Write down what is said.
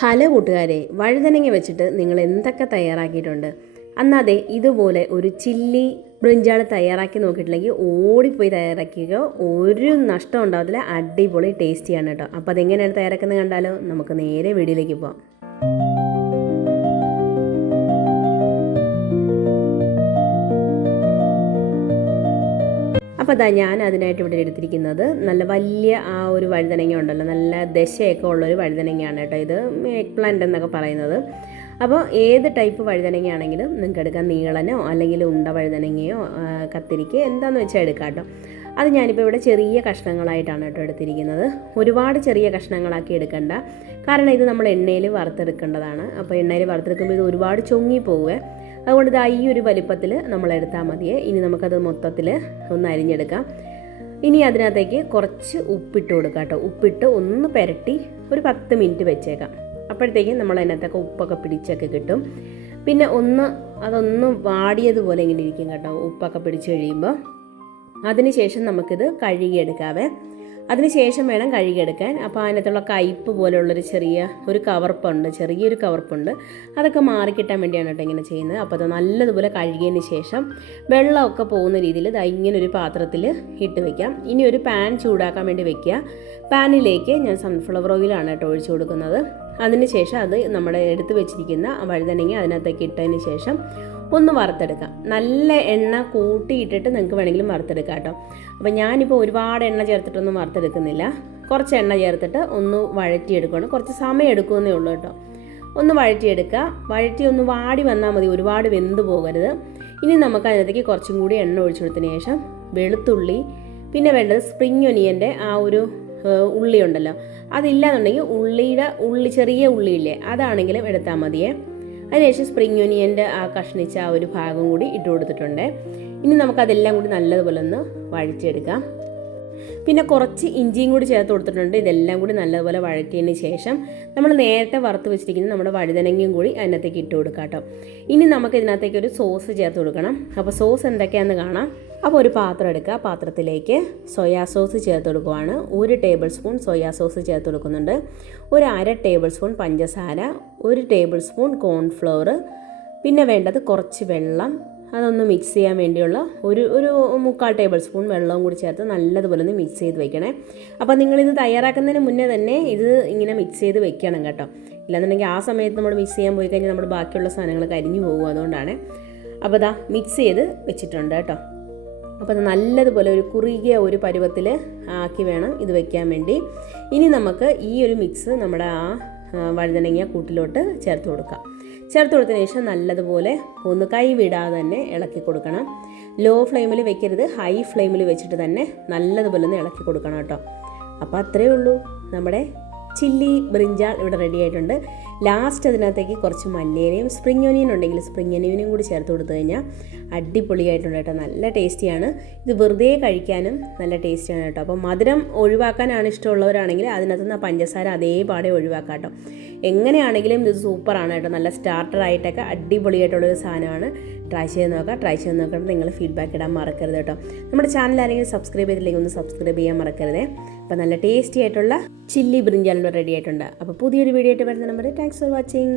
Hello കൂട്ടുകാരെ വഴുതനങ്ങ വെച്ചിട്ട് നിങ്ങൾ എന്തൊക്കെ തയ്യാറാക്കിയിട്ടുണ്ട്? അന്നാതെ ഇതുപോലെ ഒരു ചില്ലി ബ്രിഞ്ചാൾ തയ്യാറാക്കി നോക്കിയിട്ടില്ലെങ്കിൽ ഓടിപ്പോയി തയ്യാറാക്കിയോ ഒരു നഷ്ടം ഉണ്ടാവത്തില്ല അടിപൊളി ടേസ്റ്റിയാണ് കേട്ടോ. അപ്പോൾ അതെങ്ങനെയാണ് തയ്യാറാക്കുന്നത് കണ്ടാലോ? നമുക്ക് നേരെ വീഡിയോയിലേക്ക് പോകാം അപ്പോൾ അതാ ഞാൻ അതിനായിട്ട് ഇവിടെ എടുത്തിരിക്കുന്നത്. നല്ല വലിയ ആ ഒരു വഴുതനങ്ങ ഉണ്ടല്ലോ. നല്ല ദശയൊക്കെ ഉള്ളൊരു വഴുതനങ്ങയാണ് കേട്ടോ ഇത്. എഗ് പ്ലാന്റ് എന്നൊക്കെ പറയുന്നത്. അപ്പോൾ ഏത് ടൈപ്പ് വഴുതനങ്ങയാണെങ്കിലും നിങ്ങൾക്ക് എടുക്കാം. നീളനോ അല്ലെങ്കിൽ ഉണ്ട വഴുതനങ്ങയോ കത്തിരിക്കയോ എന്താണെന്ന് വെച്ചാൽ എടുക്കാം കേട്ടോ. അത് ഞാനിപ്പോൾ ഇവിടെ ചെറിയ കഷ്ണങ്ങളായിട്ടാണ് കേട്ടോ എടുത്തിരിക്കുന്നത്. ഒരുപാട് ചെറിയ കഷ്ണങ്ങളാക്കി എടുക്കണ്ട. കാരണം ഇത് നമ്മൾ എണ്ണയിൽ വറുത്തെടുക്കേണ്ടതാണ്. അപ്പോൾ എണ്ണയിൽ വറുത്തെടുക്കുമ്പോൾ ഇത് ഒരുപാട് ചൊങ്ങി പോവുക അതുകൊണ്ട് ഇതാ ഈ ഒരു വലിപ്പത്തിൽ നമ്മൾ എടുത്താൽ മതിയേ. ഇനി നമുക്കത് മൊത്തത്തിൽ ഒന്ന് അരിഞ്ഞെടുക്കാം. ഇനി അതിനകത്തേക്ക് കുറച്ച് ഉപ്പിട്ട് കൊടുക്കാം കേട്ടോ. ഉപ്പിട്ട് ഒന്ന് പുരട്ടി ഒരു പത്ത് മിനിറ്റ് വെച്ചേക്കാം. അപ്പോഴത്തേക്കും നമ്മൾ അതിനകത്തൊക്കെ ഉപ്പൊക്കെ പിടിച്ചൊക്കെ കിട്ടും. പിന്നെ ഒന്ന് അതൊന്ന് വാടിയതുപോലെ ഇങ്ങനെ ഇരിക്കും കേട്ടോ. ഉപ്പൊക്കെ പിടിച്ച് കഴിയുമ്പോൾ അതിനുശേഷം നമുക്കിത് കഴുകിയെടുക്കാവേ. അതിനുശേഷം വേണം കഴുകിയെടുക്കാൻ. അപ്പോൾ അതിനകത്തുള്ള കയ്പ്പ് പോലെയുള്ളൊരു ചെറിയ ഒരു കവർപ്പുണ്ട്. ചെറിയൊരു കവർപ്പുണ്ട്. അതൊക്കെ മാറിക്കിട്ടാൻ വേണ്ടിയാണ് കേട്ടോ ഇങ്ങനെ ചെയ്യുന്നത്. അപ്പോൾ അത് നല്ലതുപോലെ കഴുകിയതിന് ശേഷം വെള്ളമൊക്കെ പോകുന്ന രീതിയിൽ ദാ ഇങ്ങനെ ഒരു പാത്രത്തിൽ ഇട്ട് വെക്കാം. ഇനി ഒരു പാൻ ചൂടാക്കാൻ വേണ്ടി വെക്കുക. പാനിലേക്ക് ഞാൻ സൺഫ്ലവർ ഓയിലാണ് കേട്ടോ ഒഴിച്ചു കൊടുക്കുന്നത്. അതിന് ശേഷം അത് നമ്മുടെ എടുത്ത് വെച്ചിരിക്കുന്ന വഴുതനങ്ങ അതിനകത്തേക്ക് ഇട്ടതിന് ശേഷം ഒന്ന് വറുത്തെടുക്കാം. നല്ല എണ്ണ കൂട്ടിയിട്ടിട്ട് നിങ്ങൾക്ക് വേണമെങ്കിലും വറുത്തെടുക്കാം കേട്ടോ. അപ്പോൾ ഞാനിപ്പോൾ ഒരുപാട് എണ്ണ ചേർത്തിട്ടൊന്നും വറുത്തെടുക്കുന്നില്ല. കുറച്ച് എണ്ണ ചേർത്തിട്ട് ഒന്ന് വഴറ്റിയെടുക്കുകയാണ് കുറച്ച് സമയം എടുക്കുമെന്നേ ഉള്ളൂ കേട്ടോ. ഒന്ന് വഴറ്റിയെടുക്കുക. വഴറ്റി ഒന്ന് വാടി വന്നാൽ മതി. ഒരുപാട് വെന്ത് പോകരുത്. ഇനി നമുക്ക് അതിനകത്തേക്ക് കുറച്ചും കൂടി എണ്ണ ഒഴിച്ചു കൊടുത്തതിന് ശേഷം വെളുത്തുള്ളി പിന്നെ വേണ്ടത് സ്പ്രിങ് ഒനിയന്റെ ആ ഒരു ഉള്ളി ഉണ്ടല്ലോ അതില്ലാന്നുണ്ടെങ്കിൽ ഉള്ളിയുടെ ഉള്ളി ചെറിയ ഉള്ളിയില്ലേ അതാണെങ്കിലും എടുത്താൽ മതിയേ. അതിനുശേഷം സ്പ്രിങ് ഒനിയന്റെ ആ കഷ്ണിച്ച ആ ഒരു ഭാഗം കൂടി ഇട്ട് കൊടുത്തിട്ടുണ്ട് ഇനി നമുക്കതെല്ലാം കൂടി നല്ലതുപോലെ ഒന്ന് വഴറ്റിയെടുക്കാം. പിന്നെ കുറച്ച് ഇഞ്ചിയും കൂടി ചേർത്ത് കൊടുത്തിട്ടുണ്ട്. ഇതെല്ലാം കൂടി നല്ലതുപോലെ വഴറ്റിയതിന് ശേഷം നമ്മൾ നേരത്തെ വറുത്ത് വെച്ചിരിക്കുന്ന നമ്മുടെ വഴുതനങ്ങയും കൂടി അതിനകത്തേക്ക് ഇട്ട് കൊടുക്കാം കേട്ടോ. ഇനി നമുക്ക് ഇതിനകത്തേക്ക് ഒരു സോസ് ചേർത്ത് കൊടുക്കണം. അപ്പോൾ സോസ് എന്തൊക്കെയാണെന്ന് കാണാം. അപ്പോൾ ഒരു പാത്രം എടുക്കുക. പാത്രത്തിലേക്ക് സോയാ സോസ് ചേർത്ത് കൊടുക്കുവാണ്. ഒരു ടേബിൾ സ്പൂൺ സോയാ സോസ് ചേർത്ത് കൊടുക്കുന്നുണ്ട്. ഒരു അര ടേബിൾ സ്പൂൺ പഞ്ചസാര. ഒരു ടേബിൾ സ്പൂൺ കോൺഫ്ലവർ പിന്നെ വേണ്ടത് കുറച്ച് വെള്ളം. അതൊന്ന് മിക്സ് ചെയ്യാൻ വേണ്ടിയുള്ള ഒരു ഒരു മുക്കാൽ ടേബിൾ സ്പൂൺ വെള്ളവും കൂടി ചേർത്ത് നല്ലതുപോലെ ഒന്ന് മിക്സ് ചെയ്ത് വെക്കണേ. അപ്പോൾ നിങ്ങളിത് തയ്യാറാക്കുന്നതിന് മുന്നേ തന്നെ ഇത് ഇങ്ങനെ മിക്സ് ചെയ്ത് വെക്കണം കേട്ടോ. ഇല്ലാന്നുണ്ടെങ്കിൽ ആ സമയത്ത് നമ്മൾ മിക്സ് ചെയ്യാൻ പോയി കഴിഞ്ഞാൽ നമ്മുടെ ബാക്കിയുള്ള സാധനങ്ങൾ കരിഞ്ഞു പോകും അതുകൊണ്ടാണ്. അപ്പോൾ ഇതാ മിക്സ് ചെയ്ത് വെച്ചിട്ടുണ്ട് കേട്ടോ. അപ്പോൾ അത് നല്ലതുപോലെ ഒരു കുറുകിയ ഒരു പരുവത്തിൽ ആക്കി വേണം ഇത് വെക്കാൻ വേണ്ടി. ഇനി നമുക്ക് ഈ ഒരു മിക്സ് നമ്മുടെ ആ വഴുതനങ്ങിയ വഴുതനങ്ങ കൂട്ടിലോട്ട് ചേർത്ത് കൊടുക്കാം. ചേർത്ത് കൊടുത്തതിന് ശേഷം നല്ലതുപോലെ ഒന്ന് കൈ വിടാതെ തന്നെ ഇളക്കി കൊടുക്കണം. ലോ ഫ്ലെയിമിൽ വെക്കരുത്. ഹൈ ഫ്ലെയിമിൽ വെച്ചിട്ട് തന്നെ നല്ലതുപോലെ ഒന്ന് ഇളക്കി കൊടുക്കണം കേട്ടോ. അപ്പോൾ അത്രയേ ഉള്ളൂ. നമ്മുടെ ചില്ലി ബ്രിഞ്ചാൾ ഇവിടെ റെഡി ആയിട്ടുണ്ട്. ലാസ്റ്റ് അതിനകത്തേക്ക് കുറച്ച് മല്ലിയിലയും സ്പ്രിങ് ഒനിയൻ ഉണ്ടെങ്കിൽ സ്പ്രിങ് ഒനിയനും കൂടി ചേർത്ത് കൊടുത്തു കഴിഞ്ഞാൽ അടിപൊളിയായിട്ടുണ്ട് കേട്ടോ. നല്ല ടേസ്റ്റിയാണ് ഇത് വെറുതെ കഴിക്കാനും നല്ല ടേസ്റ്റിയാണ് കേട്ടോ. അപ്പോൾ മധുരം ഒഴിവാക്കാനാണ് ഇഷ്ടമുള്ളവരാണെങ്കിൽ അതിനകത്ത് നിന്ന് പഞ്ചസാര അതേപാടെ ഒഴിവാക്കാം കേട്ടോ. എങ്ങനെയാണെങ്കിലും ഇത് സൂപ്പറാണ് കേട്ടോ. നല്ല സ്റ്റാർട്ടറായിട്ടൊക്കെ അടിപൊളിയായിട്ടുള്ളൊരു സാധനമാണ്. ട്രൈ ചെയ്ത് നോക്കാം. ട്രൈ ചെയ്ത് നോക്കുമ്പോൾ നിങ്ങൾ ഫീഡ്ബാക്ക് ഇടാൻ മറക്കരുത് കേട്ടോ. നമ്മുടെ ചാനൽ ആരെങ്കിലും സബ്സ്ക്രൈബ് ചെയ്തില്ലെങ്കിൽ ഒന്ന് സബ്സ്ക്രൈബ് ചെയ്യാൻ മറക്കരുതേ. അപ്പോൾ നല്ല ടേസ്റ്റി ആയിട്ടുള്ള ചില്ലി ബ്രിഞ്ചാലും റെഡി ആയിട്ടുണ്ട്. അപ്പോൾ പുതിയൊരു വീഡിയോ ആയിട്ട് വരുന്ന നമ്പർ താങ്ക്സ് ഫോർ വാച്ചിങ്